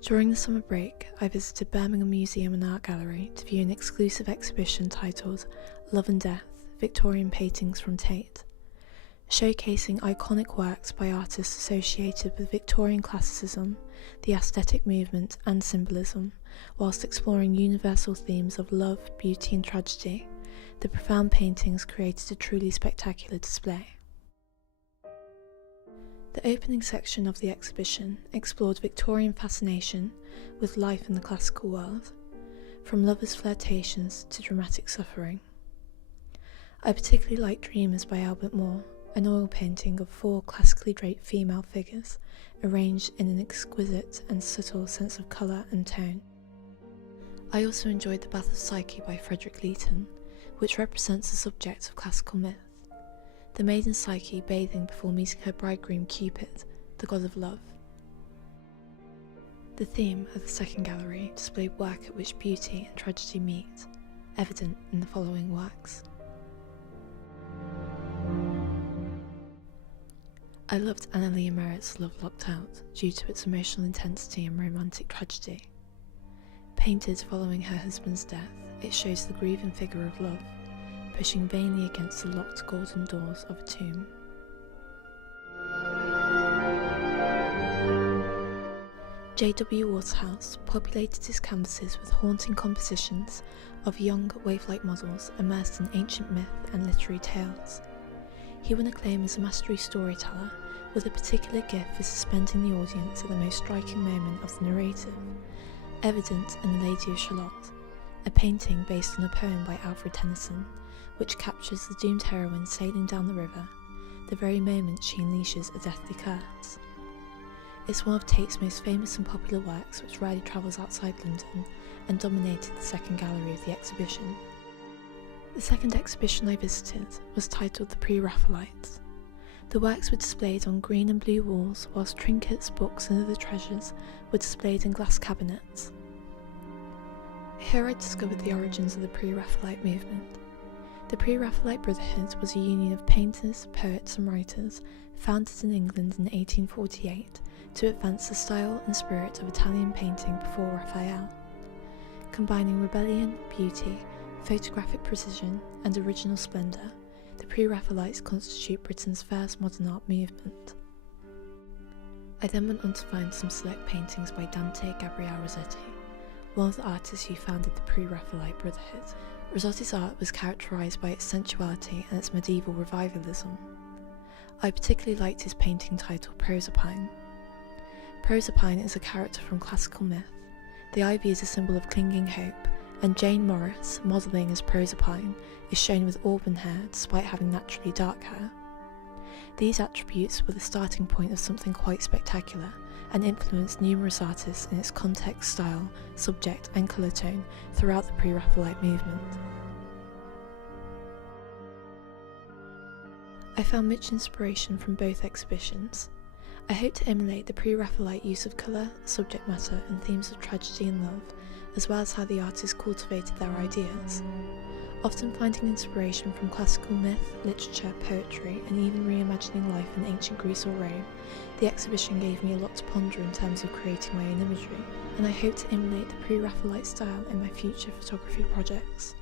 During the summer break, I visited Birmingham Museum and Art Gallery to view an exclusive exhibition titled Love and Death, Victorian Paintings from Tate, showcasing iconic works by artists associated with Victorian classicism, the aesthetic movement and symbolism, whilst exploring universal themes of love, beauty and tragedy. The profound paintings created a truly spectacular display. The opening section of the exhibition explored Victorian fascination with life in the classical world, from lovers' flirtations to dramatic suffering. I particularly liked Dreamers by Albert Moore, an oil painting of 4 classically draped female figures, arranged in an exquisite and subtle sense of colour and tone. I also enjoyed The Bath of Psyche by Frederick Leighton, which represents the subject of classical myth, the maiden Psyche bathing before meeting her bridegroom Cupid, the god of love. The theme of the second gallery displayed work at which beauty and tragedy meet, evident in the following works. I loved Annalia Merritt's Love Locked Out due to its emotional intensity and romantic tragedy. Painted following her husband's death, it shows the grieving figure of love, pushing vainly against the locked golden doors of a tomb. J.W. Waterhouse populated his canvases with haunting compositions of young, wave-like models immersed in ancient myth and literary tales. He won acclaim as a mastery storyteller, with a particular gift for suspending the audience at the most striking moment of the narrative, evident in The Lady of Shalott, a painting based on a poem by Alfred Tennyson, which captures the doomed heroine sailing down the river, the very moment she unleashes a deathly curse. It's one of Tate's most famous and popular works, which rarely travels outside London and dominated the second gallery of the exhibition. The second exhibition I visited was titled The Pre-Raphaelites. The works were displayed on green and blue walls, whilst trinkets, books and other treasures were displayed in glass cabinets. Here I discovered the origins of the Pre-Raphaelite movement. The Pre-Raphaelite Brotherhood was a union of painters, poets and writers founded in England in 1848 to advance the style and spirit of Italian painting before Raphael, combining rebellion, beauty, photographic precision and original splendour. The Pre-Raphaelites constitute Britain's first modern art movement. I then went on to find some select paintings by Dante Gabriel Rossetti, one of the artists who founded the Pre-Raphaelite Brotherhood. Rossetti's art was characterised by its sensuality and its medieval revivalism. I particularly liked his painting titled Proserpine. Proserpine is a character from classical myth. The ivy is a symbol of clinging hope, and Jane Morris, modelling as Proserpine, is shown with auburn hair despite having naturally dark hair. These attributes were the starting point of something quite spectacular, and influenced numerous artists in its context, style, subject and colour tone throughout the Pre-Raphaelite movement. I found much inspiration from both exhibitions. I hope to emulate the Pre-Raphaelite use of colour, subject matter and themes of tragedy and love, as well as how the artists cultivated their ideas. Often finding inspiration from classical myth, literature, poetry, and even reimagining life in ancient Greece or Rome, the exhibition gave me a lot to ponder in terms of creating my own imagery, and I hope to emulate the Pre-Raphaelite style in my future photography projects.